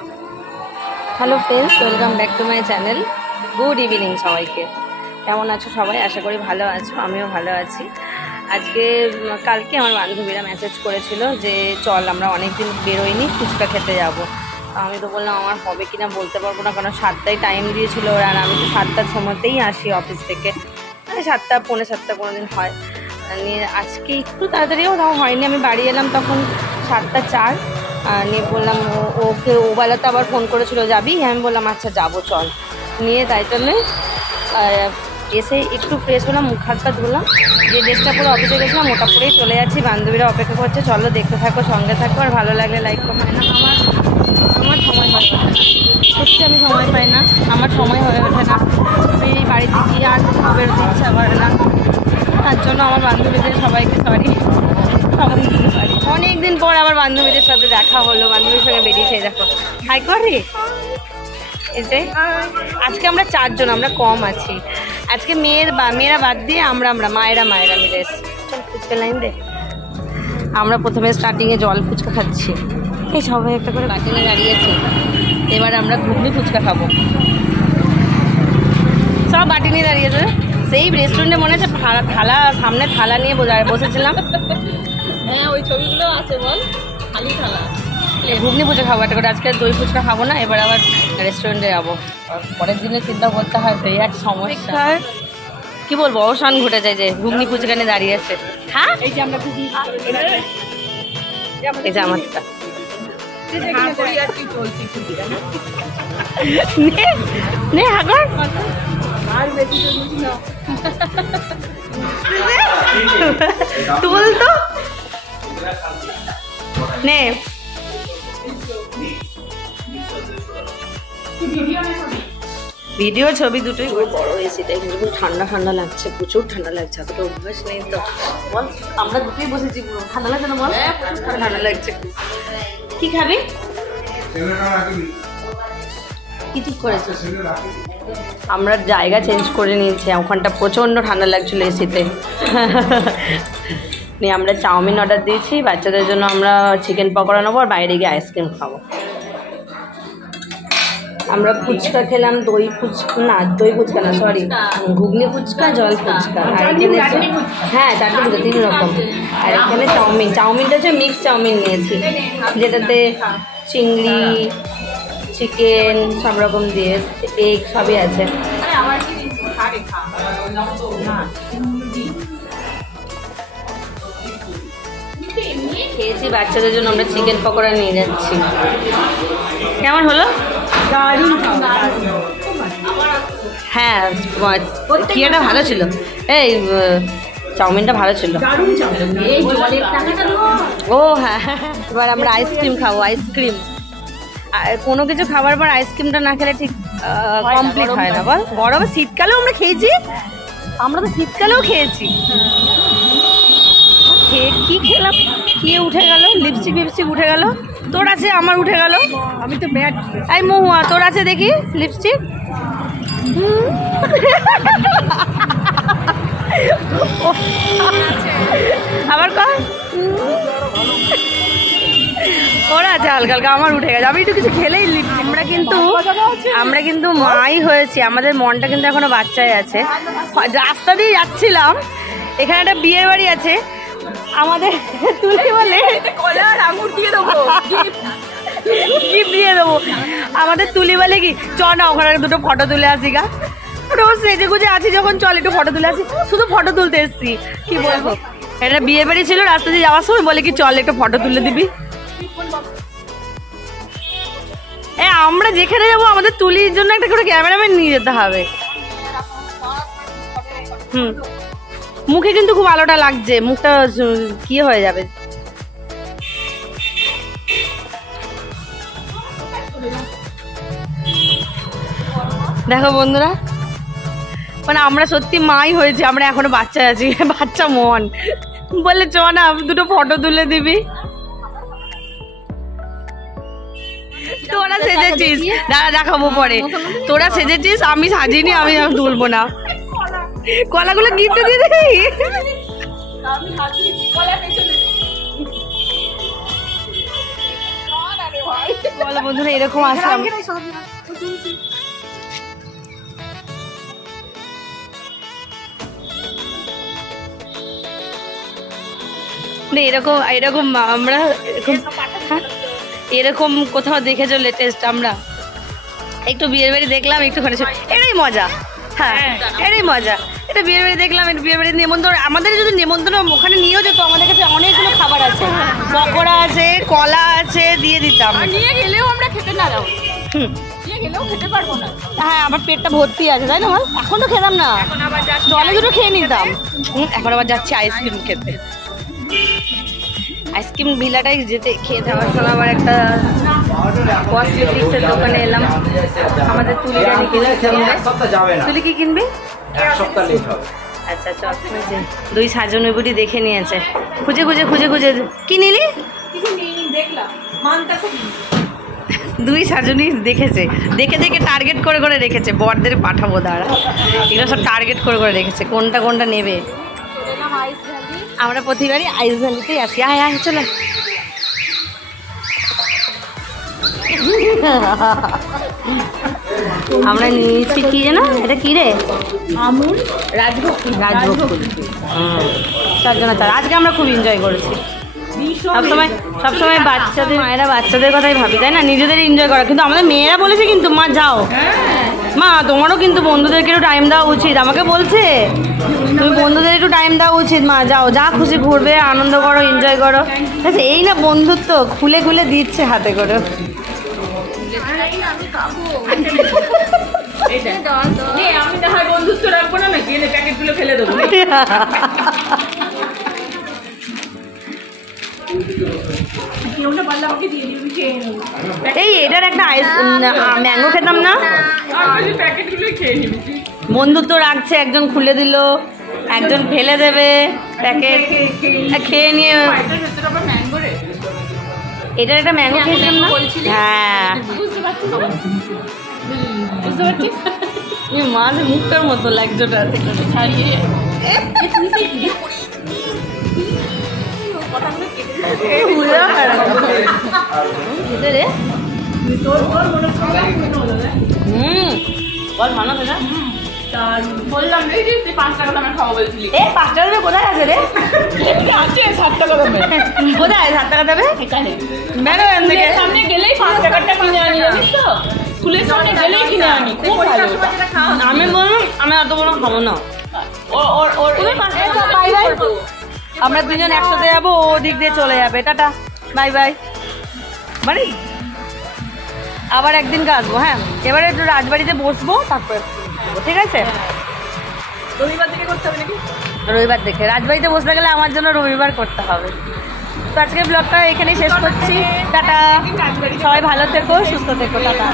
Hello friends, welcome back to my channel. Good evening সবাইকে। কেমন আছো সবাই? আশা করি ভালো আছো, আমিও ভালো আছি। কালকে আমার বান্ধবীরা মেসেজ করেছিল যে চল আমরা অনেকদিন বেরোইনি, ফুচকা খেতে যাব। আমি তো বললাম আমার হবে কি না বলতে পারবো না, কারণ 7টায় টাইম দিয়েছিল ওরা, আর আমি তো 7টার সময়তেই আসি অফিস থেকে, 7টা পৌনে 7টা কোনো দিন হয় নিয়ে। আজকে একটু তাড়াতাড়িও তাও হয়নি, আমি বাড়ি এলাম তখন 7টা 4 নিয়ে বললাম ওকে, ওবেলাতে আবার ফোন করেছিল যাবি, আমি বললাম আচ্ছা যাবো চল নিয়ে। তাই জন্যে এসে একটু ফ্রেশ হলাম, মুখ হাত পা ধুলাম, যে ড্রেসটা পরে অফিসে গেছিলাম ওটা পরেই চলে যাচ্ছি। বান্ধবীরা অপেক্ষা করছে, চলো দেখতে থাকো, সঙ্গে থাকো, আর ভালো লাগলে লাইক কমেন্ট। আমার সময় হয়ে ওঠে না, সত্যি আমি সময় পাই না, আমার সময় হয়ে ওঠে না। আমি এই বাড়িতে গিয়ে আর বেরোতে ইচ্ছা করে না, তার জন্য আমার বান্ধবীদের সবাইকে সরি। অনেকদিন পর আবার বান্ধবীদের সাথে দেখা হলো, বান্ধবীর সঙ্গে বেরিয়েছে। দেখো হাই করে এই যে আজকে আমরা 4 জন, আমরা কম আছি আজকে। মেয়েরা বাদ দিয়ে আমরা মায়েরা মিলে এসছি। ফুচকা লাইন দে। আমরা প্রথমে স্টার্টিংয়ে জল ফুচকা খাচ্ছি, এই সবাই একটা করে বাটি নিয়ে দাঁড়িয়েছে। এবার আমরা ঘুগনি ফুচকা খাবো, সব বাটি নিয়ে দাঁড়িয়েছে। সেই রেস্টুরেন্টে মনে হচ্ছে সামনে থালা নিয়ে বসেছিলাম। হ্যাঁ, ওই ছবিগুলো আছে, বল খালি থালা। ঘুগনি ফুচকা খাবো একটা করে, আজকে দই ফুচকা খাবো না। এবার আবার রেস্টুরেন্টে যাবো, পরের দিনে চিন্তা করতে হয়, তো এই এক সমস্যা। কি বলবো, অবসান ঘটে যায় যে ঘুগনি ফুচকা নিয়ে দাঁড়িয়েছে। হ্যাঁ, এই যে আমরা এই যে আমারটা নে হাগর তুল তো নে। ভিডিও ছবি দুটোই বড় এসিটাই, কিন্তু ঠান্ডা ঠান্ডা লাগছে, প্রচুর ঠান্ডা লাগছে। এতটা অভ্যাস নেই তো বল, আমরা দুটোই বসেছি, পুরো ঠান্ডা লাগছে না বল? ঠান্ডা লাগছে। কি খাবি? কি ঠিক করেছিস? আমরা জায়গা চেঞ্জ করে নিয়েছি, ওখানটা প্রচণ্ড ঠান্ডা লাগছিল এসিতে। নিয়ে আমরা চাউমিন অর্ডার দিয়েছি, বাচ্চাদের জন্য আমরা চিকেন পকোড়া নেবো, আর বাইরে গিয়ে আইসক্রিম খাবো। আমরা ফুচকা খেলাম, দই ফুচকা না সরি, ঘুগনি ফুচকা, জল ফুচকা, আর এখানে হ্যাঁ চাটনি ফুচকা 3 রকম। আর এখানে চাউমিনটা হচ্ছে মিক্স চাউমিন নিয়েছি, যেটাতে চিংড়ি, চিকেন সব রকম দিয়ে, এগ সবই আছে। খেয়েছি, বাচ্চাদের জন্য আমরা চিকেন পকোড়া নিয়ে যাচ্ছি। কেমন হলো? হ্যাঁ, কিয়াটা ভালো ছিল, এই চাউমিনটা ভালো ছিল। ও হ্যাঁ, এবার আমরা আইসক্রিম খাবো, আইসক্রিম। আর কোনো কিছু খাবার পর আইসক্রিমটা না খেলে ঠিক কমপ্লিট হয় না বল। গরমে শীতকালেও আমরা খেয়েছি, আমরা তো শীতকালেও খেয়েছি। কি খেলাম, কি উঠে গেল, লিপস্টিক উঠে গেল। তোর আছে, আমার উঠে গেল। আমি তো ব্যাট, এই মহুয়া তোর আছে দেখি লিপস্টিক। আবার কর, ওরা আছে হালকা হালকা, আমার উঠে গেছে। আমি একটু কিছু খেলেই লিপস্টিক। আমরা কিন্তু মাই হয়েছি, আমাদের মনটা কিন্তু এখনো বাচ্চাই আছে। রাস্তা দিয়ে যাচ্ছিলাম, এখানে একটা বিয়ের বাড়ি আছে, আমাদের তুলে বলে আঙুর দিয়ে দেবো, গিফট দিয়ে দেবো। আমাদের তুলি বলে কি, চ না ওখানে দুটো ফটো তুলে আসি গা। রোজ সেজে গুজে আছি যখন, চল একটু ফটো তুলে আসি। শুধু ফটো তুলতে এসছি, কি বলবো। এটা বিয়ে বাড়ি ছিল, রাস্তা দিয়ে যাওয়ার সময় বলে কি চল একটু ফটো তুলে দিবি। আমরা যেখানে যাবো আমাদের তুলির জন্য একটা করে ক্যামেরাম্যান নিয়ে যেতে হবে। মুখে কিন্তু খুব আলোটা লাগছে, মুখটা কি হয়ে যাবে। দেখো বন্ধুরা, মানে আমরা সত্যি মাই হয়েছি, আমরা এখনো বাচ্চা আছি, বাচ্চা মন। বলে চ না দুটো ফটো তুলে দিবি। তোরা সেজেছিস, দাঁড়া দেখাবো পরে। তোরা সেজেছিস, আমি সাজিনি, আমি তুলবো না। কলাগুলো গিফট দিয়ে দেবি। বলো বন্ধুরা এরকম আসলাম। এরকম এরকম আমরা এরকম কোথাও দেখেছো লেটেস্ট? আমরা একটু বিয়ের বাড়ি দেখলাম, একটু ঘরে এটাই মজা। হ্যাঁ এটাই মজা, এটা বিয়ের বাড়ি দেখলাম, এটা বিয়ের বাড়ি নিমন্ত্রণ। আমাদের যদি নিমন্ত্রণ ওখানে নিয়েও যেত, আমাদের কাছে অনেকগুলো খাবার আছে, পকোড়া আছে, কলা আছে, দিয়ে দিতাম। নিয়ে গেলেও আমরা খেতে না দাও, নিয়ে গেলেও খেতে পারবো না। হ্যাঁ আমার পেটটা ভর্তি আছে, তাই না? এখন তো খেতাম না, জলে দুটো খেয়ে নিতাম। এখন আবার যাচ্ছি আইসক্রিম খেতে। আইসক্রিম ভিলাটাই যেতে খেয়ে যাওয়ার সময় আবার একটা কসমেটিক্সের দোকানে এলাম। আমাদের তুলি জানি তুলি কি কিনবি? আচ্ছা চল, দুই সাজন বুটি দেখে নিয়েছে, খুঁজে খুঁজে খুঁজে খুঁজে। কি নিলি? দুই সাজনই দেখেছে, দেখে দেখে টার্গেট করে করে রেখেছে। বরদের পাঠাবো দাঁড়া, এগুলো সব টার্গেট করে করে রেখেছে কোনটা কোনটা নেবে। আমরা প্রতিবারই আইস ভ্যালিতেই আসি। আয় আয় চলো। আমরা নিয়েছি কি যেন, এটা কি রে? আমুল রাজভোগ। চারজনা চার। আজকে আমরা খুব এনজয় করেছি। সবসময় বাচ্চাদের মায়েরা বাচ্চাদের কথাই ভাবি, তাই না? নিজেদের এনজয় করা। কিন্তু আমাদের মেয়েরা বলেছে কিন্তু, মা যাও, মা তোমারও কিন্তু বন্ধুদেরকে একটু টাইম দেওয়া উচিত। আমাকে বলছে তুমি বন্ধুদের একটু টাইম দেওয়া উচিত, মা যাও, যা খুশি ঘুরবে, আনন্দ করো, এনজয় করো। আচ্ছা এই না বন্ধুত্ব, খুলে খুলে দিচ্ছে হাতে করে। আমি না হয় বন্ধুত্ব রাখবো না, গেলে প্যাকেটগুলো ফেলে দেবো। এই এটার একটা ম্যাঙ্গো খেতাম না, বন্ধুত্ব রাখছে, একজন খুলে দিল, একজন ফেলে দেবে প্যাকেট, খেয়ে নিয়ে। এটার একটা ম্যাঙ্গো খেয়েছিলাম না? হ্যাঁ বুঝতে পারছি। মাছ মুখটার মতো লাগছে ওটা ছাড়িয়ে। বল ভালো সেটা বললাম রে যে তুই 5 টাকা দামের খাওয়া বলছিলি। 5 টাকা দেবে? কোথায় আছে রে? আছে 7 টাকা দামের। কোথায় 7 টাকা দেবে? এখানে বেরো এখান থেকে। সামনে গেলেই 5 টাকাটা কিনে আনি, জানিস তো? স্কুলের সামনে গেলেই কিনে আনি, খুব ভালো। আমি বললাম আমি এত বড় খাবো না। আমরা দুজন একসাথে যাবো, ও দিক দিয়ে চলে যাবে। Tata bye bye. মানে আবার একদিনকে আসবো। হ্যাঁ এবারে একটু রাজবাড়িতে বসবো, তারপরে ঠিক আছে? রবিবার থেকে করতে হবে নাকি? রবিবার দেখে রাজবাড়িতে বসতে গেলে আমার জন্য রবিবার করতে হবে। তো আজকের ব্লগটা এখানেই শেষ করছি। টাটা, সবাই ভালো থেকো, সুস্থ থেকো। টাটা।